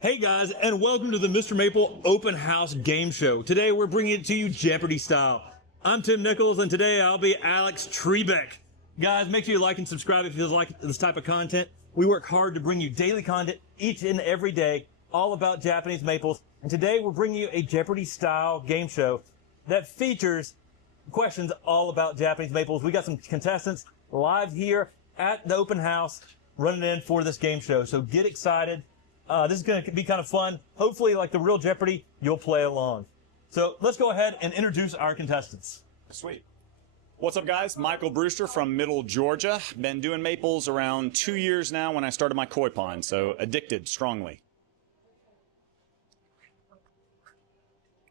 Hey guys, and welcome to the Mr. Maple Open House Game Show. Today we're bringing it to you Jeopardy style. I'm Tim Nichols, and today I'll be Alex Trebek. Guys, make sure you like and subscribe if you like this type of content. We work hard to bring you daily content each and every day, all about Japanese maples. And today we're bringing you a Jeopardy style game show that features questions all about Japanese maples. We got some contestants live here at the open house running in for this game show. So get excited. This is going to be kind of fun. Hopefully, like the real Jeopardy, you'll play along. So let's go ahead and introduce our contestants. Sweet. What's up, guys? Michael Brewster from Middle Georgia. Been doing maples around 2 years now when I started my koi pond, so addicted strongly.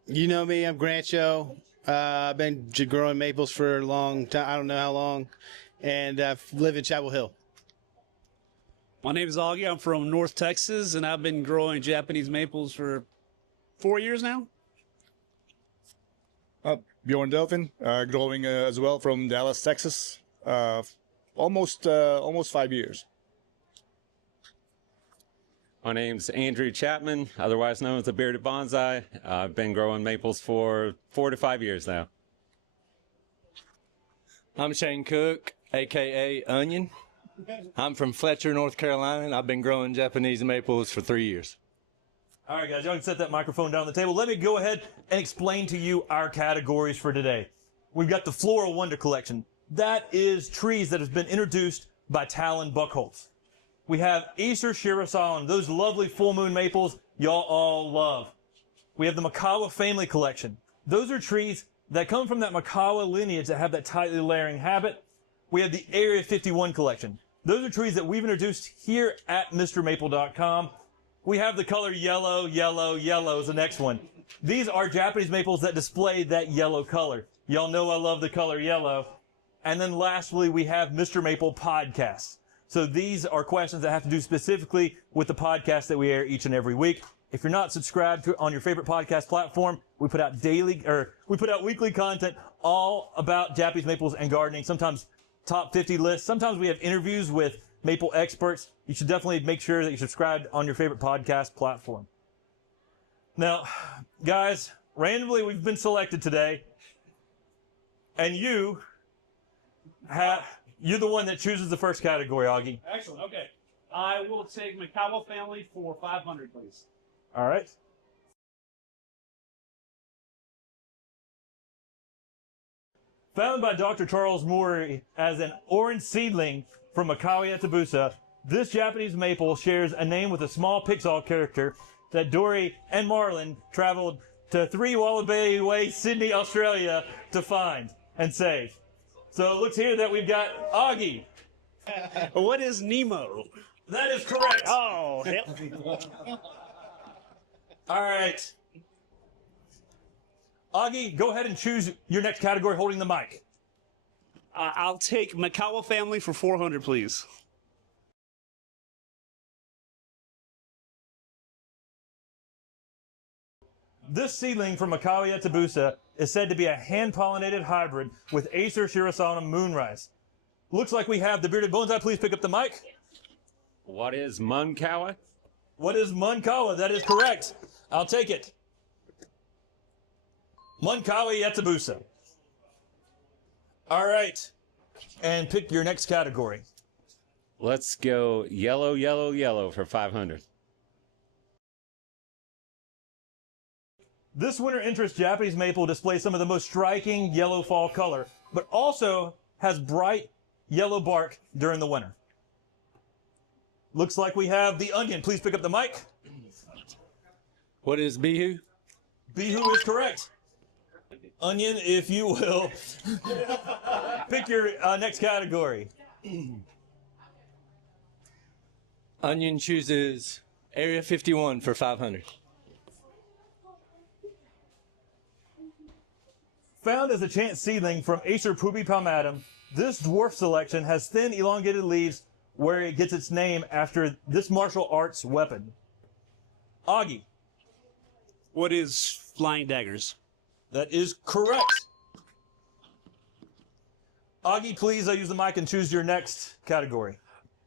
You know me, I'm Grancho. I've been growing maples for a long time. I don't know how long. And I live in Chapel Hill. My name is Augie. I'm from North Texas, and I've been growing Japanese maples for 4 years now. Bjorn Delvin, growing as well from Dallas, Texas. Almost 5 years. My name's Andrew Chapman, otherwise known as the Bearded Bonsai. I've been growing maples for 4 to 5 years now. I'm Shane Cook, a.k.a. Onion. I'm from Fletcher, North Carolina, and I've been growing Japanese maples for 3 years. All right, guys, y'all can set that microphone down on the table. Let me go ahead and explain to you our categories for today. We've got the Flora Wonder collection. That is trees that have been introduced by Talon Buchholz. We have Acer Shirasan, those lovely full moon maples y'all all love. We have the Makawa family collection. Those are trees that come from that Makawa lineage that have that tightly layering habit. We have the Area 51 collection. Those are trees that we've introduced here at MrMaple.com. We have the color yellow, yellow, yellow is the next one. These are Japanese maples that display that yellow color. Y'all know I love the color yellow. And then lastly, we have Mr. Maple podcasts. So these are questions that have to do specifically with the podcast that we air each and every week. If you're not subscribed to on your favorite podcast platform, we put out weekly content all about Japanese maples and gardening. Sometimes top 50 lists. Sometimes we have interviews with maple experts. You should definitely make sure that you're subscribed on your favorite podcast platform. Now, guys, randomly we've been selected today, and you're the one that chooses the first category, Augie. Excellent. Okay. I will take Makawa family for 500, please. All right. Found by Dr. Charles Moore as an orange seedling from Makawa Yatabusa, this Japanese maple shares a name with a small Pixar character that Dory and Marlin traveled to 3 Wallaby Way, Sydney, Australia to find and save. So it looks here that we've got Augie. What is Nemo? That is correct. Oh, hell. All right. Augie, go ahead and choose your next category holding the mic. I'll take Makawa family for 400, please. This seedling from Makawa Yatabusa is said to be a hand-pollinated hybrid with Acer Shirasana moonrise. Looks like we have the Bearded Bonsai. Please pick up the mic. What is Munkawa? What is Munkawa? That is correct. I'll take it. Munkawa Yatabusa. All right. And pick your next category. Let's go yellow, yellow, yellow for 500. This winter interest Japanese maple displays some of the most striking yellow fall color, but also has bright yellow bark during the winter. Looks like we have the onion. Please pick up the mic. What is Bihu? Bihu is correct. Onion, if you will. Pick your next category. Onion chooses Area 51 for 500. Found as a chance seedling from Acer pubipalmatum, this dwarf selection has thin, elongated leaves where it gets its name after this martial arts weapon. Augie. What is flying daggers? That is correct. Augie, please use the mic and choose your next category.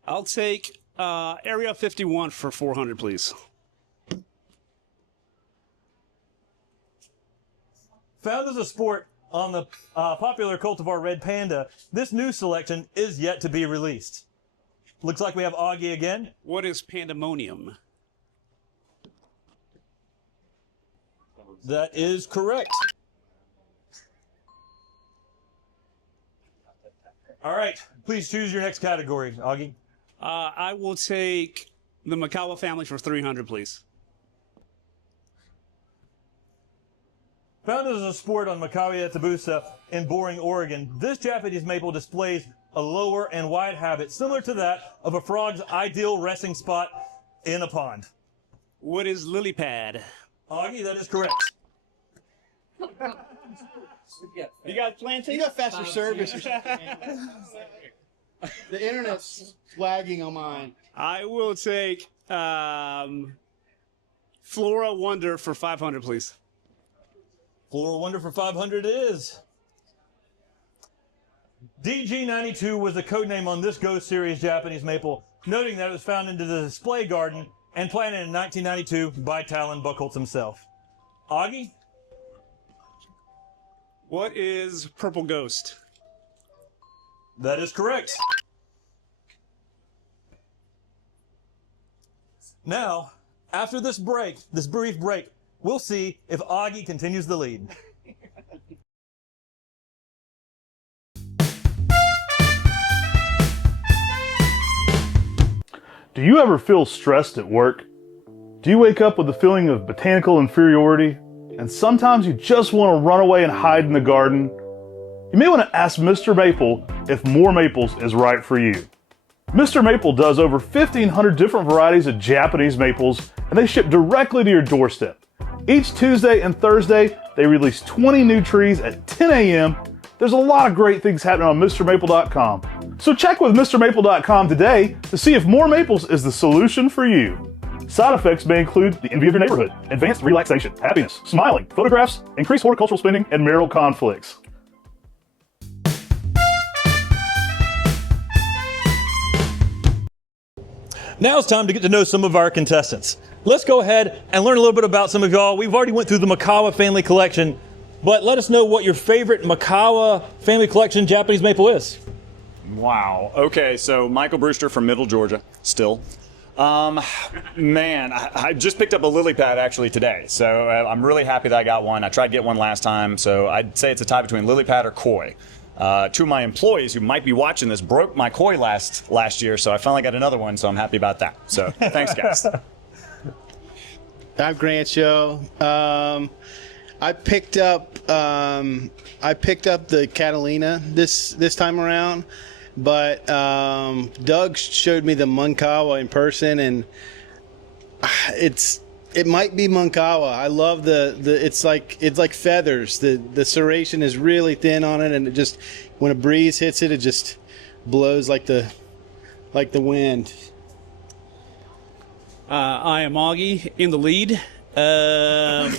I'll take Area 51 for 400, please. Found as a sport on the popular cultivar Red Panda, this new selection is yet to be released. Looks like we have Augie again. What is pandemonium? That is correct. All right, please choose your next category, Augie. I will take the Makawa family for 300, please. Found as a sport on Makawi Tabusa in Boring, Oregon, this Japanese maple displays a lower and wide habit similar to that of a frog's ideal resting spot in a pond. What is lily pad? Augie, that is correct. You got planting? You got faster service or something. The internet's lagging on mine. I will take Flora Wonder for 500, please. Flora Wonder for 500 it is. DG92 was the code name on this Go Series Japanese maple, noting that it was found in the display garden and planted in 1992 by Talon Buchholz himself. Augie? What is Purple Ghost? That is correct. Now, after this break, this brief break, we'll see if Augie continues the lead. Do you ever feel stressed at work? Do you wake up with a feeling of botanical inferiority? And sometimes you just want to run away and hide in the garden? You may want to ask Mr. Maple if More Maples is right for you. Mr. Maple does over 1,500 different varieties of Japanese maples, and they ship directly to your doorstep. Each Tuesday and Thursday, they release 20 new trees at 10 a.m. There's a lot of great things happening on MrMaple.com. So check with MrMaple.com today to see if More Maples is the solution for you. Side effects may include the envy of your neighborhood, advanced relaxation, happiness, smiling, photographs, increased horticultural spending, and marital conflicts. Now it's time to get to know some of our contestants. Let's go ahead and learn a little bit about some of y'all. We've already went through the Makawa family collection, but let us know what your favorite Makawa family collection Japanese maple is. Wow. Okay, so Michael Brewster from Middle Georgia, still. Man, I just picked up a lily pad actually today, so I'm really happy that I got one. I tried to get one last time, so I'd say it's a tie between lily pad or koi. Two of my employees who might be watching this broke my koi last year, so I finally got another one, so I'm happy about that. So thanks, guys. I'm Grancho. I picked up the Catalina this time around, but Doug showed me the Munkawa in person, and it might be Munkawa. I love it's like feathers. The serration is really thin on it, and it just, when a breeze hits it, it just blows like the wind. I am Augie in the lead. And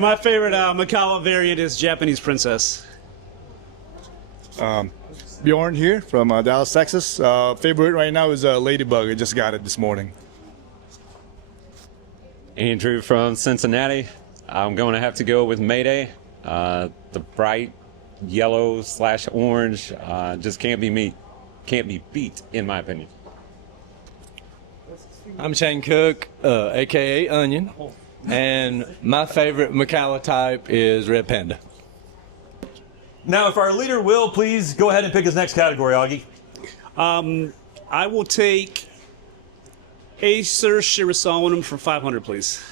my favorite Makawa variant is Japanese Princess. Bjorn here from Dallas, Texas. Favorite right now is Ladybug. I just got it this morning. Andrew from Cincinnati. I'm going to have to go with Mayday. The bright yellow/orange just can't be beat, in my opinion. I'm Shane Cook, aka Onion, and my favorite Makawa type is Red Panda. Now, if our leader will, please go ahead and pick his next category, Augie. I will take Acer Shirasawanum for 500, please.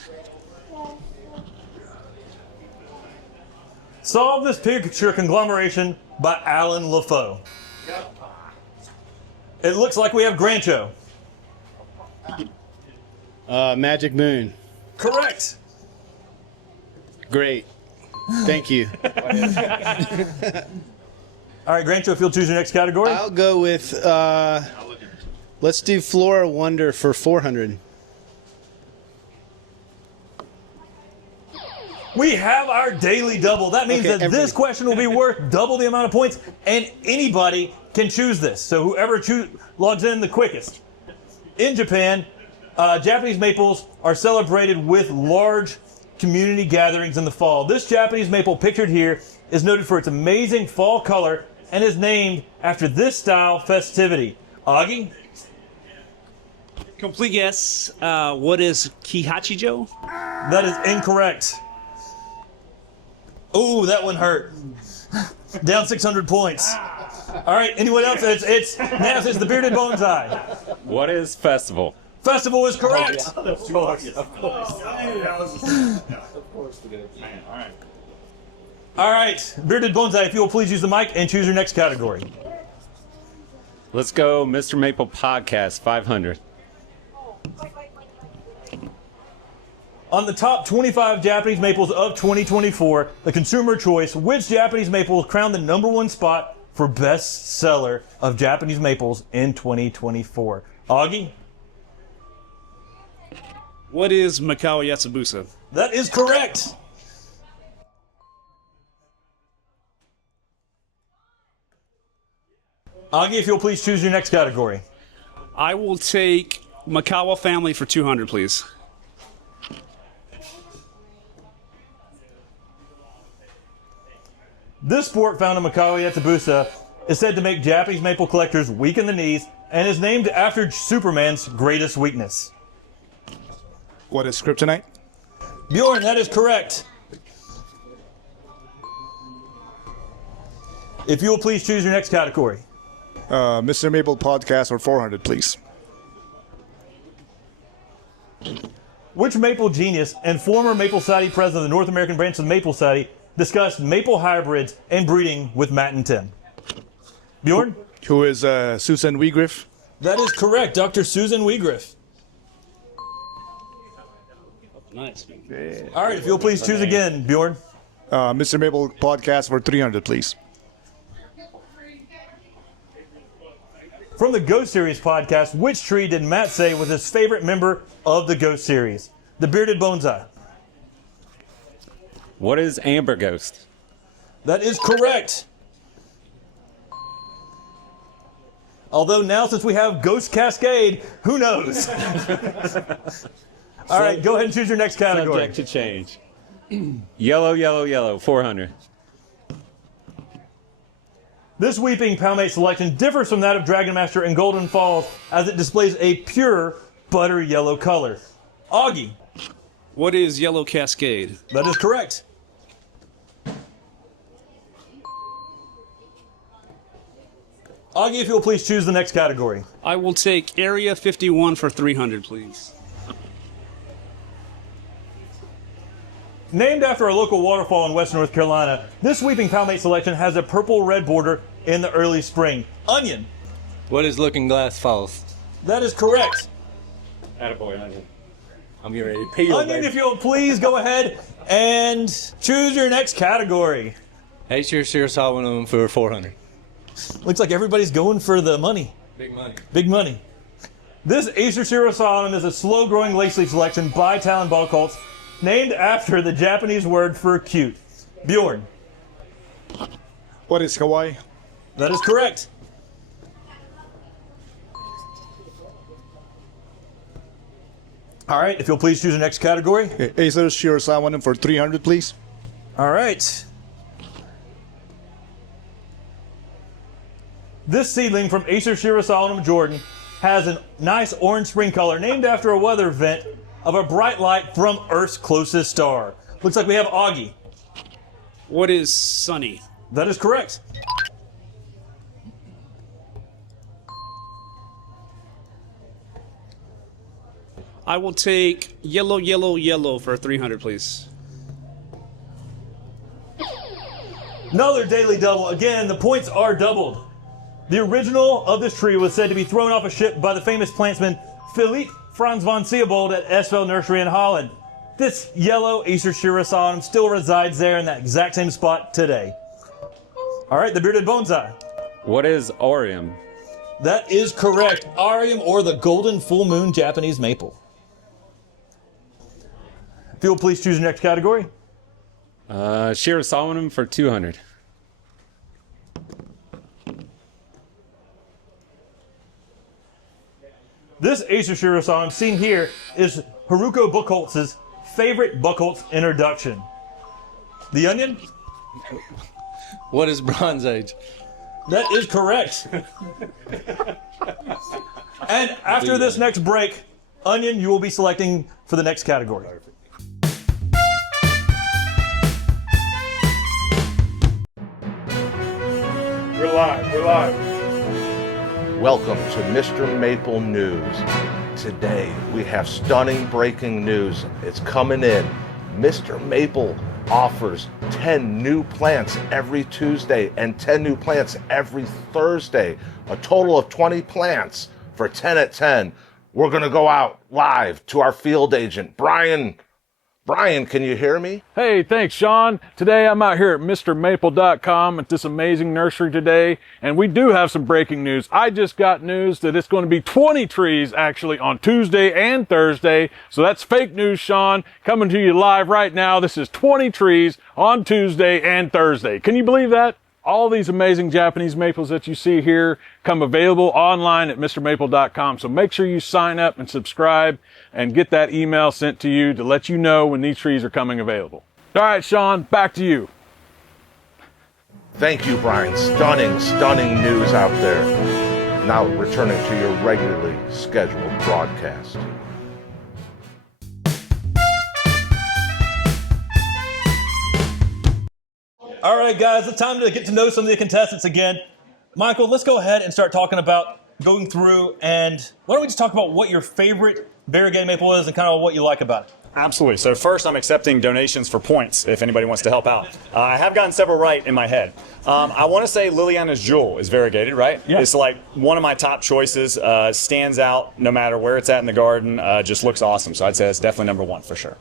Solve this picture conglomeration by Alan LaFoe. It looks like we have Grancho. Magic Moon. Correct. Great. Thank you. All right, Grancho, if you'll choose your next category. I'll go with, let's do Flora Wonder for 400. We have our daily double. That means that this question will be worth double the amount of points, and anybody can choose this. So whoever logs in the quickest. In Japan, Japanese maples are celebrated with large community gatherings in the fall. This Japanese maple pictured here is noted for its amazing fall color and is named after this style festivity. Augie? Complete guess. What is Kihachijo? That is incorrect. Ooh, that one hurt. Down 600 points. All right, anyone else? It's the bearded bonsai. What is festival? Festival is correct. Of course. All right, bearded bonsai, if you will please use the mic and choose your next category. Let's go Mr. Maple Podcast 500. On the top 25 Japanese maples of 2024, the consumer choice, which Japanese maple crowned the #1 spot for best seller of Japanese maples in 2024? Augie? What is Macau Yatsubusa? That is correct. Augie, if you'll please choose your next category. I will take Makawa Family for 200, please. This sport found in Macau Yatsubusa is said to make Japanese maple collectors weak in the knees and is named after Superman's greatest weakness. What is kryptonite? Bjorn, that is correct. If you will please choose your next category. Mr. Maple Podcast for 400, please. Which maple genius and former Maple Society president of the North American branch of the Maple Society discussed maple hybrids and breeding with Matt and Tim? Bjorn? Who is Susan Wegriff? That is correct, Dr. Susan Wegriff. Nice. All right, if you'll please choose again, Bjorn. Mr. Maple Podcast for 300, please. From the Ghost Series podcast, which tree did Matt say was his favorite member of the Ghost Series? The bearded bonsai. What is Amber Ghost? That is correct. Although now, since we have Ghost Cascade, who knows? All right, go ahead and choose your next category. Subject to change. Yellow, yellow, yellow, 400. This Weeping Palmate selection differs from that of Dragon Master and Golden Falls as it displays a pure butter yellow color. Augie. What is Yellow Cascade? That is correct. Augie, if you'll please choose the next category. I will take Area 51 for 300, please. Named after a local waterfall in western North Carolina, this Weeping Palmate selection has a purple-red border in the early spring. Onion. What is Looking Glass Falls? That is correct. Attaboy, Onion. I'm getting ready to peel, Onion, baby. if you'll please go ahead and choose your next category. Hey, sure saw one of them for 400. Looks like everybody's going for the money. Big money. Big money. This Acer Solemn is a slow-growing lace leaf selection by Talon Ball Colts, named after the Japanese word for cute. Bjorn. What is Hawaii? That is correct. All right, if you'll please choose the next category. Acer Shirasawa for 300, please. All right. This seedling from Acer Shirasawa Jordan has a nice orange spring color named after a weather event of a bright light from Earth's closest star. Looks like we have Augie. What is Sunny? That is correct. I will take Yellow, Yellow, Yellow for 300, please. Another daily double. Again, the points are doubled. The original of this tree was said to be thrown off a ship by the famous plantsman Philippe Franz von Seebold at Esveld Nursery in Holland. This yellow Acer Shirasawa still resides there in that exact same spot today. All right, the bearded bonsai. What is Orium? That is correct. Arium, or the golden full moon Japanese maple. If you'll please choose your next category. Shirasawa for 200. This Ace of Shiro song seen here is Haruko Buchholz's favorite Buchholz introduction. The Onion? What is Bronze Age? That is correct. And after this next break, Onion, you will be selecting for the next category. We're live. We're live. Welcome to Mr. Maple News. Today we have stunning breaking news. It's coming in. Mr. Maple offers 10 new plants every Tuesday and 10 new plants every Thursday. A total of 20 plants for 10 at 10. We're going to go out live to our field agent, Brian. Brian, can you hear me? Hey, thanks, Sean. Today I'm out here at MrMaple.com at this amazing nursery today, and we do have some breaking news. I just got news that it's going to be 20 trees actually on Tuesday and Thursday, so that's fake news, Sean. Coming to you live right now. This is 20 trees on Tuesday and Thursday. Can you believe that? All these amazing Japanese maples that you see here come available online at MrMaple.com. So make sure you sign up and subscribe and get that email sent to you to let you know when these trees are coming available. All right, Sean, back to you. Thank you, Brian. Stunning, stunning news out there. Now returning to your regularly scheduled broadcast. All right, guys, it's time to get to know some of the contestants again. Michael, let's go ahead and start talking about going through, and why don't we just talk about what your favorite variegated maple is and kind of what you like about it. Absolutely. So first, I'm accepting donations for points if anybody wants to help out. I have gotten several right in my head. I want to say Liliana's Jewel is variegated, right? Yeah. It's like one of my top choices. Stands out no matter where it's at in the garden. Just looks awesome. So I'd say it's definitely number one for sure.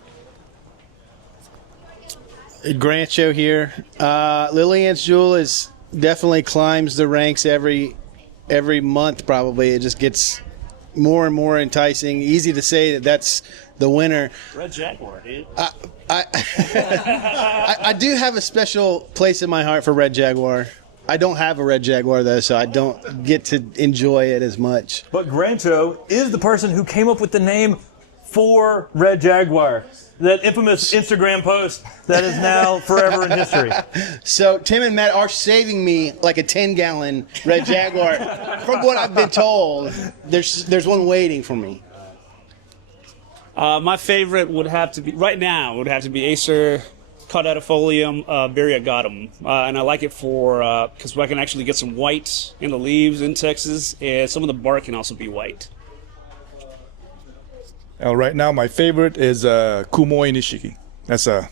Grant Show here. Lillian's Jewel is definitely climbs the ranks every month. Probably it just gets more and more enticing. Easy to say that that's the winner. Red Jaguar, dude. I do have a special place in my heart for Red Jaguar. I don't have a Red Jaguar though, so I don't get to enjoy it as much. But Grancho is the person who came up with the name for Red Jaguar. That infamous Instagram post that is now forever in history. So Tim and Matt are saving me like a 10-gallon Red Jaguar. From what I've been told, there's one waiting for me. My favorite would have to be, right now, would have to be Acer Caudata Variegated. And I like it for, because I can actually get some white in the leaves in Texas, and some of the bark can also be white. Right now, my favorite is Kumoi Nishiki. That's a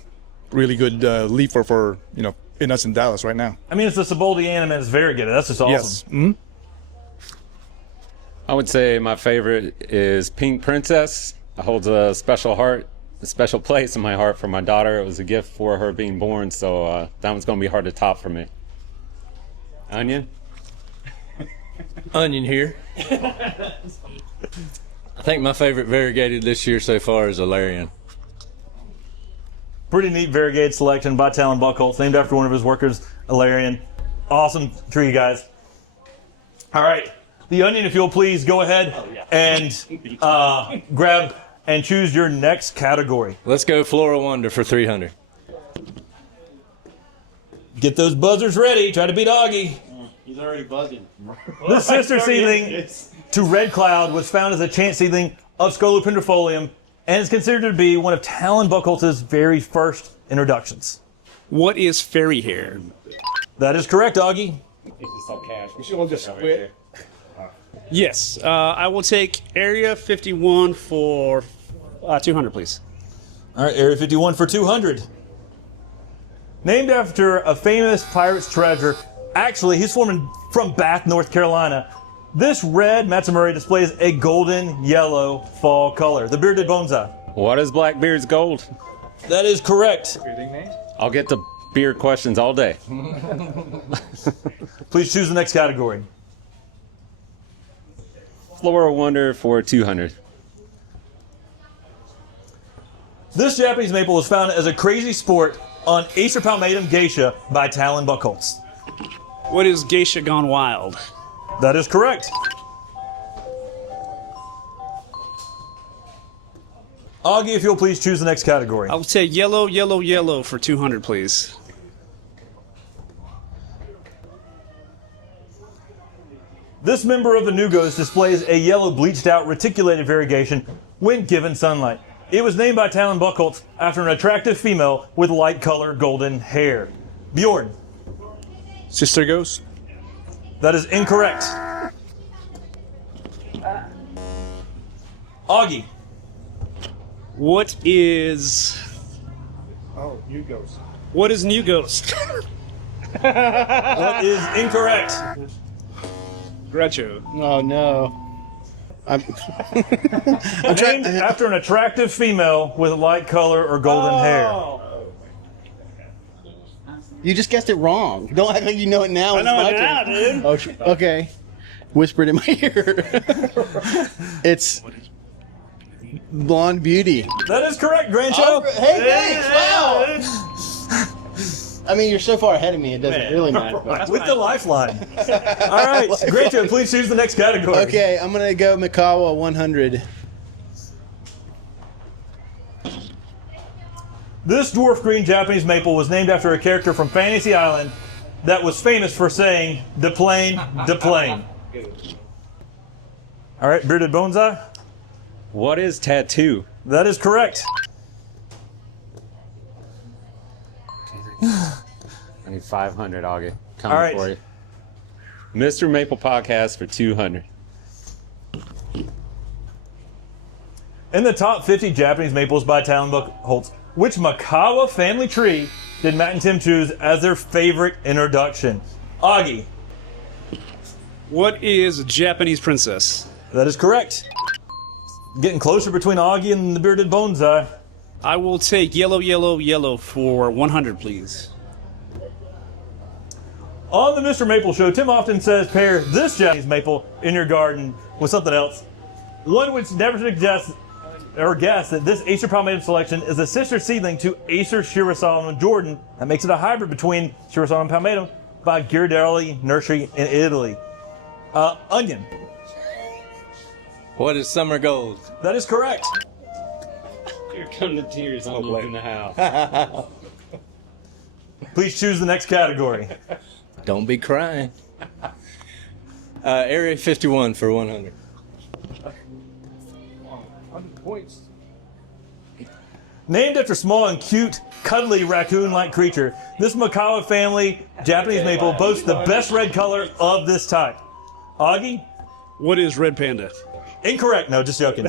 really good leafer for, in us in Dallas right now. I mean, it's the Ceboldianum and it's variegated. That's just awesome. Yes. Mm-hmm. I would say my favorite is Pink Princess. It holds a special place in my heart for my daughter. It was a gift for her being born, so that one's going to be hard to top for me. Onion? Onion here. I think my favorite variegated this year so far is Alarian. Pretty neat variegated selection by Talon Buchholz, named after one of his workers, Alarian. Awesome tree, guys. All right. The Onion, if you'll please go ahead and grab and choose your next category. Let's go Flora Wonder for 300. Get those buzzers ready. Try to beat Augie. He's already buzzing. This sister seedling to Red Cloud was found as a chance seedling of Scolopendrifolium and is considered to be one of Talon Buchholz's very first introductions. What is fairy hair? That is correct, Augie. We should all just quit. Yes, I will take Area 51 for 200, please. All right, Area 51 for 200. Named after a famous pirate's treasure. Actually, he's from Bath, North Carolina. This red Matsumuri displays a golden yellow fall color. The bearded bonsai. What is Blackbeard's gold? That is correct. I'll get to beard questions all day. Please choose the next category. Flora Wonder for 200. This Japanese maple was found as a crazy sport on Acer palmatum geisha by Talon Buchholz. What is Geisha Gone Wild? That is correct. Augie, if you'll please choose the next category. I'll take yellow, yellow, yellow for 200, please. This member of the Nugos displays a yellow bleached out reticulated variegation when given sunlight. It was named by Talon Buchholz after an attractive female with light color golden hair. Bjorn. Sister Ghost. That is incorrect. Augie. What is... Oh, New Ghost. What is New Ghost? That is incorrect. Gretcho. Oh no. I'm Named after an attractive female with light color or golden hair. You just guessed it wrong. Don't act like you know it now. I know it now, dude. Oh, okay. Whispered in my ear. It's Blonde Beauty. That is correct, Grancho. Oh, hey, thanks. Wow. I mean, you're so far ahead of me, it doesn't really matter. With the lifeline. All right, Grancho, please choose the next category. Okay, I'm going to go Mikawa 100. This dwarf green Japanese maple was named after a character from Fantasy Island that was famous for saying, "De plane, de plane." All right, Bearded Bonsai. What is tattoo? That is correct. I need 500, Augie. Coming All right. for you. Mr. Maple Podcast for 200. In the top 50 Japanese maples by Talon Buchholz, which Makawa family tree did Matt and Tim choose as their favorite introduction? Augie. What is a Japanese princess? That is correct. Getting closer between Augie and the Bearded Bonsai. I will take yellow, yellow, yellow for 100, please. On the Mr. Maple Show, Tim often says pair this Japanese maple in your garden with something else. One would never suggest or guess that this Acer Palmatum selection is a sister seedling to Acer Shirasawa Jordan. That makes it a hybrid between Shirasawa and Palmatum by Ghirardelli Nursery in Italy. Onion. What is summer gold? That is correct. Here come the tears on leaving the house. Please choose the next category. Don't be crying. Area 51 for 100. Named after small and cute, cuddly raccoon-like creature, this Makawa family Japanese maple boasts the best red color of this type. Augie? What is red panda? Incorrect. No, just joking.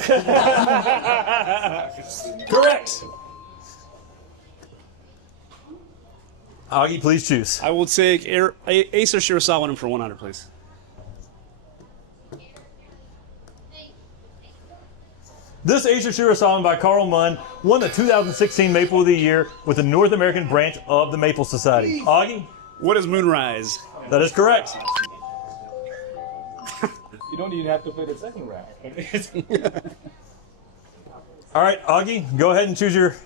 Correct. Augie, please choose. I will take Acer Shirasawa for 100, please. This Acer Shirasawa by Carl Munn won the 2016 Maple of the Year with the North American branch of the Maple Society. Augie? What is Moonrise? That is correct. You don't even have to play the second round. All right, Augie, go ahead and choose your...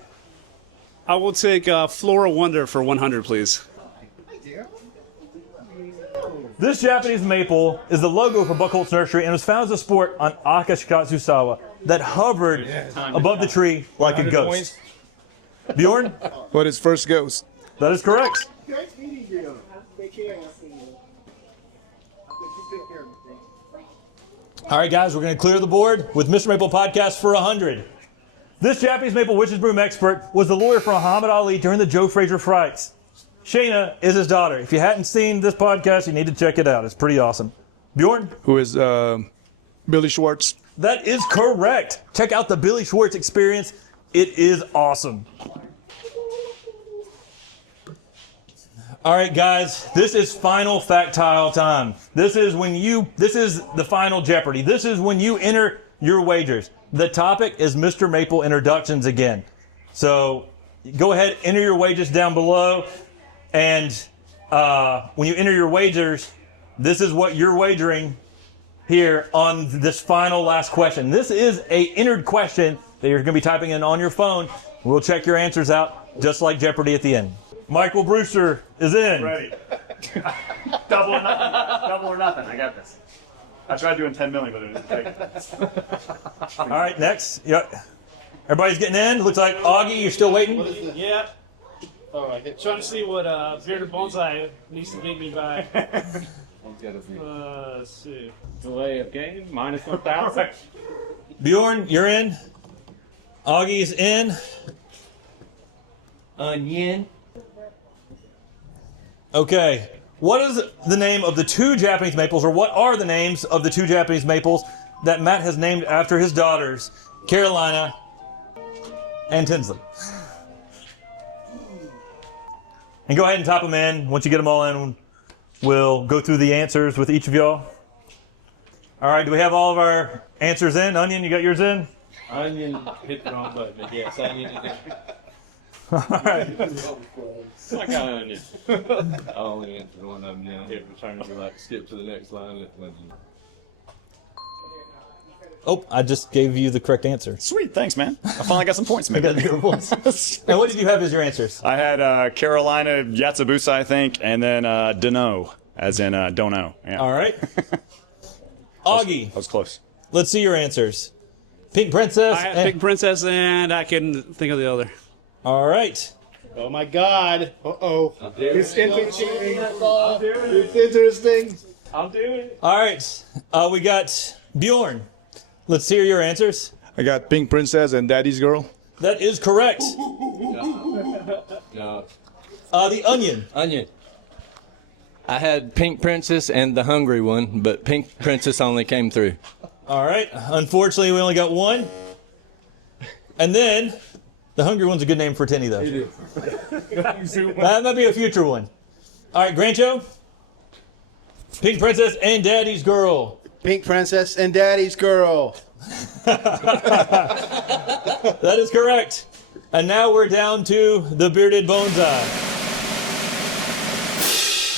I will take Flora Wonder for 100, please. This Japanese maple is the logo for Buchholz Nursery and was found as a sport on Akashikatsusawa that hovered above the tree like a ghost. Points. Bjorn? What is First Ghost? That is correct. All right, guys, we're going to clear the board with Mr. Maple Podcast for 100. This Japanese maple witch's broom expert was the lawyer for Muhammad Ali during the Joe Frazier fights. Shayna is his daughter. If you hadn't seen this podcast, you need to check it out. It's pretty awesome. Bjorn? Who is Billy Schwartz? That is correct. Check out the Billy Schwartz experience. It is awesome. All right, guys, this is final factile time. This is the final Jeopardy. This is when you enter your wagers. The topic is Mr. Maple introductions again. So go ahead, enter your wagers down below. And when you enter your wagers, this is what you're wagering here on this final last question. This is a entered question that you're going to be typing in on your phone. We'll check your answers out just like Jeopardy at the end. Michael Brewster is in. Ready. Double or nothing. Double or nothing. I got this. I tried doing 10 million, but it didn't take it. All right, next. Yep. Everybody's getting in. Looks like Augie, you're still waiting. Yeah. Trying to see what Bearded Bonsai needs to beat me by. Let's see. Delay of game, minus 1,000. Bjorn, you're in. Augie's in. Onion. Okay. What is the name of the 2 Japanese maples, or what are the names of the 2 Japanese maples that Matt has named after his daughters, Carolina and Tinsley? And go ahead and type them in. Once you get them all in, we'll go through the answers with each of y'all. All right, do we have all of our answers in? Onion, you got yours in? Onion hit the wrong button, but yes, onion is in. All right. I got onion. I only answered one of them now. Hit return if you like to skip to the next line. Oh, I just gave you the correct answer. Sweet, thanks, man. I finally got some points, man. I got your points. And what did you have as your answers? I had Carolina Yatsubusa, I think, and then Dunno, as in don't know. Yeah. All right. Augie. I was close. Let's see your answers. Pink Princess. I had Pink Princess, and I can think of the other. All right. Oh my God. Uh-oh. It's interesting. It's interesting. I'll do it. All right. We got Bjorn. Let's hear your answers. I got Pink Princess and Daddy's Girl. That is correct. No. The Onion. Onion. I had Pink Princess and the Hungry One, but Pink Princess only came through. All right. Unfortunately, we only got one. And then, the Hungry One's a good name for Tinny, though. That might be a future one. All right, Grancho. Pink Princess and Daddy's Girl. Pink Princess and Daddy's Girl. That is correct. And now we're down to the Bearded Bonsai.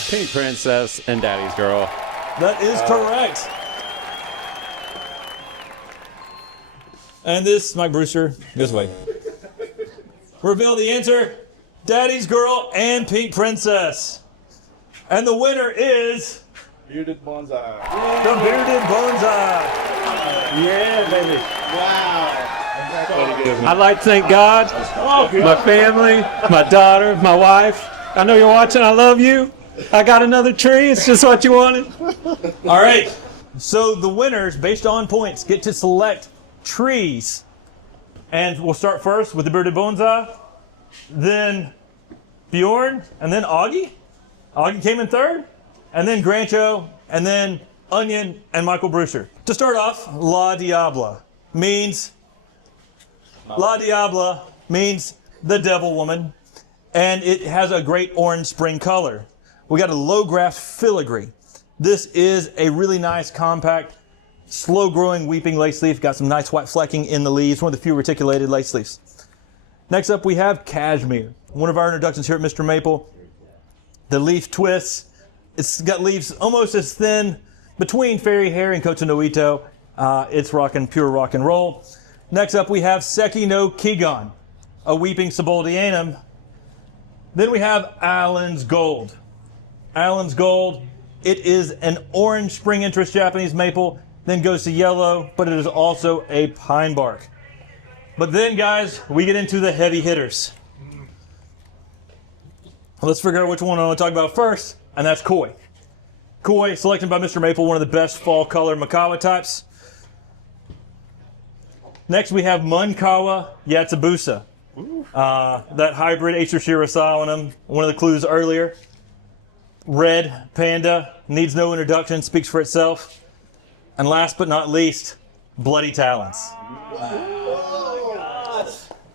Pink Princess and Daddy's Girl. That is correct. And this, Mike Brewster, this way. Reveal the answer. Daddy's Girl and Pink Princess. And the winner is... Bearded Bonsai. The Bearded Bonsai. Yeah, baby. Wow. I'd like to thank God, my family, my daughter, my wife. I know you're watching. I love you. I got another tree. It's just what you wanted. All right. So the winners, based on points, get to select trees. And we'll start first with the Bearded Bonsai, then Bjorn, and then Augie. Augie came in third, and then Grancho, and then Onion and Michael Brewster. To start off, La Diabla means the Devil Woman, and it has a great orange spring color. We got a low graft filigree. This is a really nice, compact, slow-growing weeping lace leaf. Got some nice white flecking in the leaves, one of the few reticulated lace leaves. Next up, we have Cashmere, one of our introductions here at Mr. Maple. The leaf twists. It's got leaves almost as thin between Fairy Hair and Kotonoito. It's rockin' pure rock and roll. Next up, we have Seki no Kigon, a weeping Saboldianum. Then we have Allen's Gold. Allen's Gold, it is an orange spring interest Japanese maple, then goes to yellow, but it is also a pine bark. But then, guys, we get into the heavy hitters. Let's figure out which one I want to talk about first, and that's Koi. Koi, selected by Mr. Maple, one of the best fall color Makawa types. Next, we have Munkawa Yatsubusa. That hybrid Acer Shirasawa, one of the clues earlier. Red Panda, needs no introduction, speaks for itself. And last but not least, Bloody Talons.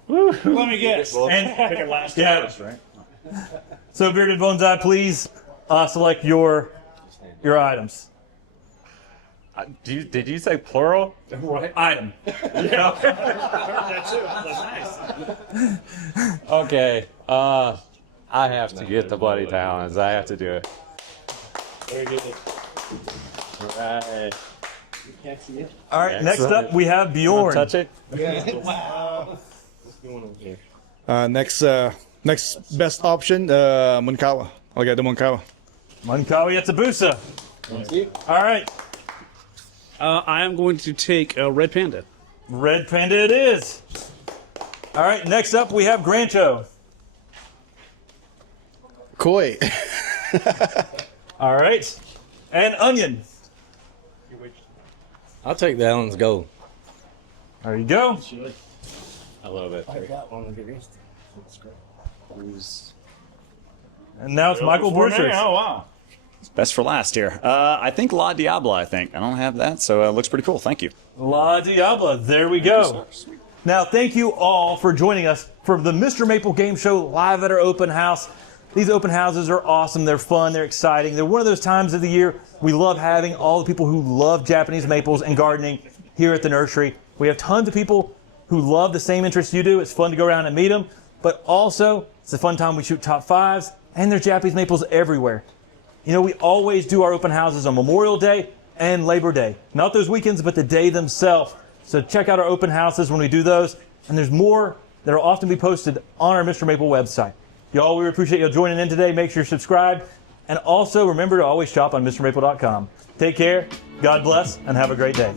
Let me guess. And yeah. So, Bearded Bonsai, please select your items. Did you say plural? Item. Okay. I have to get the Bloody Talons. I have to do it. Very good. Right. All right, next up we have Bjorn. Touch it? Wow. What's going on here? Next best option, Munkawa. I'll get the Munkawa. Munkawa Yatsubusa. All right. I am going to take a Red Panda. Red Panda it is. All right, next up we have Grancho. Koi. All right. And Onion. I'll take the Allen's Gold. There you go. I love it. And now it's Michael Brewster's. Oh, wow. Best for last here. I think La Diabla, I think. I don't have that, so it looks pretty cool. Thank you. La Diabla. There we go. Now, thank you all for joining us for the Mr. Maple Game Show live at our open house. These open houses are awesome. They're fun. They're exciting. They're one of those times of the year we love having all the people who love Japanese maples and gardening here at the nursery. We have tons of people who love the same interests you do. It's fun to go around and meet them, but also it's a fun time we shoot top fives, and there's Japanese maples everywhere. You know, we always do our open houses on Memorial Day and Labor Day. Not those weekends, but the day themselves. So check out our open houses when we do those, and there's more that will often be posted on our Mr. Maple website. Y'all, we appreciate you joining in today. Make sure you're subscribed. And also remember to always shop on MrMaple.com. Take care, God bless, and have a great day.